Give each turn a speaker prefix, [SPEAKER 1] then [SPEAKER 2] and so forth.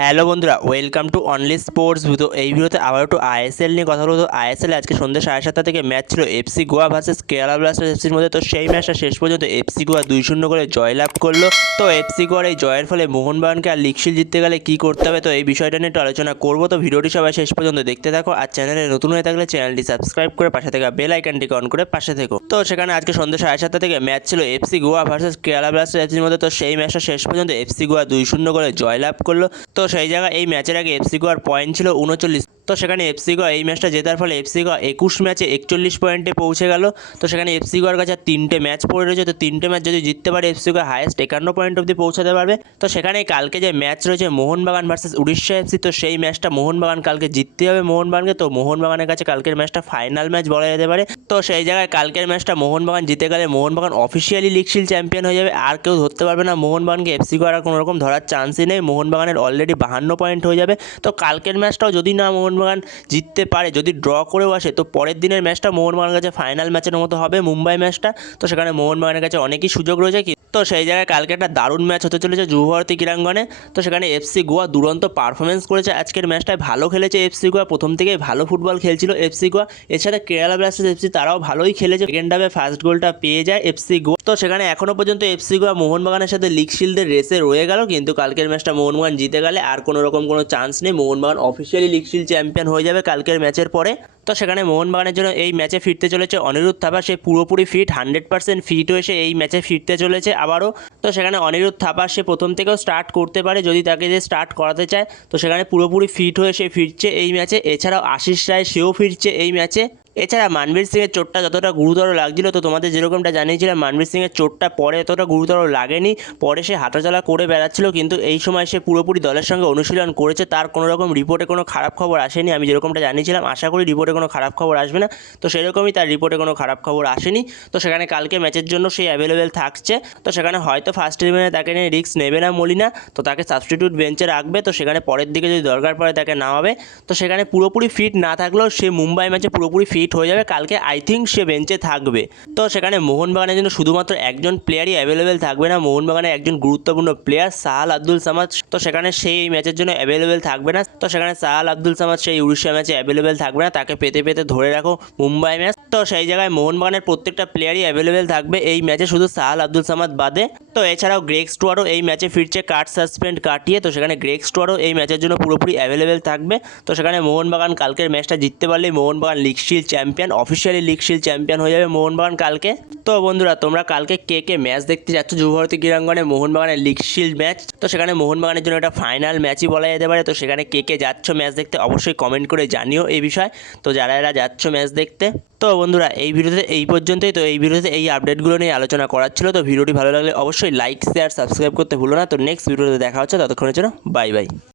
[SPEAKER 1] Hello বন্ধুরা welcome to only sports তো এই ভিডিওতে আবার একটু আইএসএল নিয়ে কথা বলব। আইএসএল আজকে সন্ধ্যে সাড়ে সাতটা থেকে ম্যাচ ছিল FC Goa versus Kerala Blasters এফসির মধ্যে। তো সেই ম্যাচটা শেষ পর্যন্ত এফসি গোয়া দুই শূন্য করে জয়লাভ করল। তো এফসি গোয়ার এই জয়ের ফলে মোহনবাগানকে আর লিগশিল জিততে গেলে কী করতে হবে? তো এই বিষয়টা নিয়ে একটু আলোচনা করব। তো ভিডিওটি সবাই শেষ পর্যন্ত দেখতে থাকো আর চ্যানেলে নতুন হয়ে থাকলে চ্যানেলটি সাবস্ক্রাইব করে পাশে থেকে বেল আইকনটিকে অন করে পাশে থেকো। তো সেখানে আজকে সন্ধ্যে সাড়ে সাতটা থেকে ম্যাচ ছিল FC Goa versus Kerala Blasters এফসির মধ্যে। তো সেই ম্যাচটা শেষ পর্যন্ত এফসি গোয়া দুই শূন্য করে জয়লাভ করল। তো সেই জায়গায় এই ম্যাচের আগে এফসি গোয়ার পয়েন্ট ছিল উনচল্লিশ। তো সেখানে এফসি গোয়া এই ম্যাচটা জেতার ফলে এফসি গোয়া একুশ ম্যাচে একচল্লিশ পয়েন্টে পৌঁছে গেল। তো সেখানে এফসি গোয়ার কাছে তিনটে ম্যাচ পড়ে রয়েছে। তো তিনটে ম্যাচ যদি জিততে পারে এফসি গোয়া হায়েস্ট একান্ন পয়েন্ট অবধি পৌঁছাতে পারবে। তো সেখানে কালকে যে ম্যাচ রয়েছে মোহনবাগান ভার্সেস উড়িষ্যা এফসি তো সেই ম্যাচটা মোহনবাগান কালকে জিততে হবে মোহনবাগানকে। তো মোহনবাগানের কাছে কালকের ম্যাচটা ফাইনাল ম্যাচ বলা যেতে পারে। তো সেই জায়গায় কালকের ম্যাচটা মোহনবাগান জিতে গেলে মোহনবাগান অফিসিয়ালি লিগশিল চ্যাম্পিয়ন হয়ে যাবে। আর কেউ ধরতে পারবে না মোহনবাগানকে এফসি আর কোনো রকম ধরার চান্সই নেই। মোহনবাগানের অলরেডি বাহান্ন পয়েন্ট হয়ে যাবে। তো কালকের ম্যাচটাও যদি না মোহনবাগান জিততে পারে, যদি ড্র করেও আসে, তো পরের দিনের ম্যাচটা মোহনবাগানের কাছে ফাইনাল ম্যাচের মতো হবে মুম্বাই ম্যাচটা তো সেখানে মোহনবাগানের কাছে অনেকই সুযোগ রয়েছে তো সেই জায়গায় কালকে একটা দারুণ ম্যাচ হতে চলেছে যুবভারতী ক্রীড়াঙ্গনে। তো সেখানে এফসি গোয়া দুরন্ত পারফরমেন্স করেছে। আজকের ম্যাচটায় ভালো খেলেছে এফসি গোয়া। প্রথম থেকেই ভালো ফুটবল খেলছিল এফসি গোয়া। এছাড়া কেরালা ব্লাস্টার্স এফসি তারাও ভালোই খেলেছে। সেকেন্ড হাফে ফার্স্ট গোলটা পেয়ে যায় এফসি গোয়া। তো সেখানে এখনও পর্যন্ত এফসি গোয়া মোহনবাগানের সাথে লিগ শিল্ডের রেসে রয়ে গেল। কিন্তু কালকের ম্যাচটা মোহনবাগান জিতে গেলে আর কোনো রকম কোনো চান্স নেই। Mohun Bagan officially league shield champion হয়ে যাবে কালকের ম্যাচের পরে। তো সেখানে মোহনবাগানের জন্য এই ম্যাচে ফিরতে চলেছে অনিরুদ্ধ থাপা। সে পুরোপুরি ফিট হান্ড্রেড পার্সেন্ট ফিট হয়ে সে এই ম্যাচে ফিরতে চলেছে আবারও। তো সেখানে অনিরুদ্ধ থাপা, সে প্রথম থেকেও স্টার্ট করতে পারে যদি তাকে যে স্টার্ট করাতে চায়। তো সেখানে পুরোপুরি ফিট হয়ে সে ফিরছে এই ম্যাচে। এছাড়াও আশিস রায়, সেও ফিরছে এই ম্যাচে। এছাড়া মানবীর সিংয়ের চোটটা যতটা গুরুতর লাগছিল, তো তোমাদের যেরকমটা জানিয়েছিলাম, মানবীর সিংয়ের চোটটা পরে এতটা গুরুতর লাগেনি। পরে সে হাঁটাচলা করে বেড়াচ্ছিল, কিন্তু এই সময় সে পুরোপুরি দলের সঙ্গে অনুশীলন করেছে। তার কোনো রকম রিপোর্টে কোনো খারাপ খবর আসেনি, আমি যেরকমটা জানিয়েছিলাম, আশা করি রিপোর্টে কোনো খারাপ খবর আসবে না। তো সেরকমই তার রিপোর্টে কোনো খারাপ খবর আসেনি। তো সেখানে কালকে ম্যাচের জন্য সে অ্যাভেলেবেল থাকছে। তো সেখানে হয়তো ফার্স্ট ইলেভেনে তাকে নিয়ে রিস্ক নেবে না মলিনা, তো তাকে সাবস্টিটিউট বেঞ্চে রাখবে। তো সেখানে পরের দিকে যদি দরকার পড়ে তাকে নামাবে। তো সেখানে পুরোপুরি ফিট না থাকলেও সে মুম্বাই ম্যাচে পুরোপুরি ফিট হয়ে যাবে। কালকে আই থিঙ্ক সে বেঞ্চে থাকবে। তো সেখানে মোহনবাগানের জন্য শুধুমাত্র একজন প্লেয়ারই অ্যাভেলেবেল থাকবে না, মোহনবাগানের একজন গুরুত্বপূর্ণ প্লেয়ার সাহাল আব্দুল সামাদ। তো সেখানে সেই ম্যাচের জন্য অ্যাভেলেবেল থাকবে না। তো সেখানে সাহাল আব্দুল সামাদ সেই উড়িষ্যা ম্যাচে অ্যাভেলেবেল থাকবে না। তাকে পেতে পেতে ধরে রাখো মুম্বাই ম্যাচ তো সেই জায়গায় মোহনবাগানের প্রত্যেকটা প্লেয়ারই অ্যাভেলেবেল থাকবে। এই ম্যাচে শুধু সাহাল আব্দুল সামাদ বাদে। তো এছাড়াও গ্রেক স্টুয়ারও এই ম্যাচে ফিরছে কার্ড সাসপেন্ড কাটিয়ে। তো সেখানে গ্রেক স্টুয়ারও এই ম্যাচের জন্য পুরোপুরি অ্যাভেলেবেল থাকবে। তো সেখানে মোহনবাগান কালকের ম্যাচটা জিততে পারলেই Mohun Bagan league shield champion officially league shield champion হয়ে যাবে মোহনবাগান কালকে। তো বন্ধুরা, তোমরা কালকে কে কে ম্যাচ দেখতে যাচ্ছ? যুবভারতী ক্রীড়াঙ্গনে মোহনবাগানের লিগ ম্যাচ তো সেখানে মোহনবাগানের জন্য একটা ফাইনাল ম্যাচই বলা যেতে পারে। তো সেখানে কে কে যাচ্ছ ম্যাচ দেখতে অবশ্যই কমেন্ট করে জানিও এই বিষয়। তো যারা যারা যাচ্ছ ম্যাচ দেখতে। তো বন্ধুরা, এই ভিডিওতে এই পর্যন্তই। তো এই ভিডিওতে এই আপডেটগুলো নিয়ে আলোচনা করার ছিল। তো ভিডিওটি ভালো লাগলে অবশ্যই লাইক শেয়ার সাবস্ক্রাইব করতে ভুলো না। তো নেক্সট ভিডিওতে দেখা হচ্ছে। ততক্ষণের জন্য বাই বাই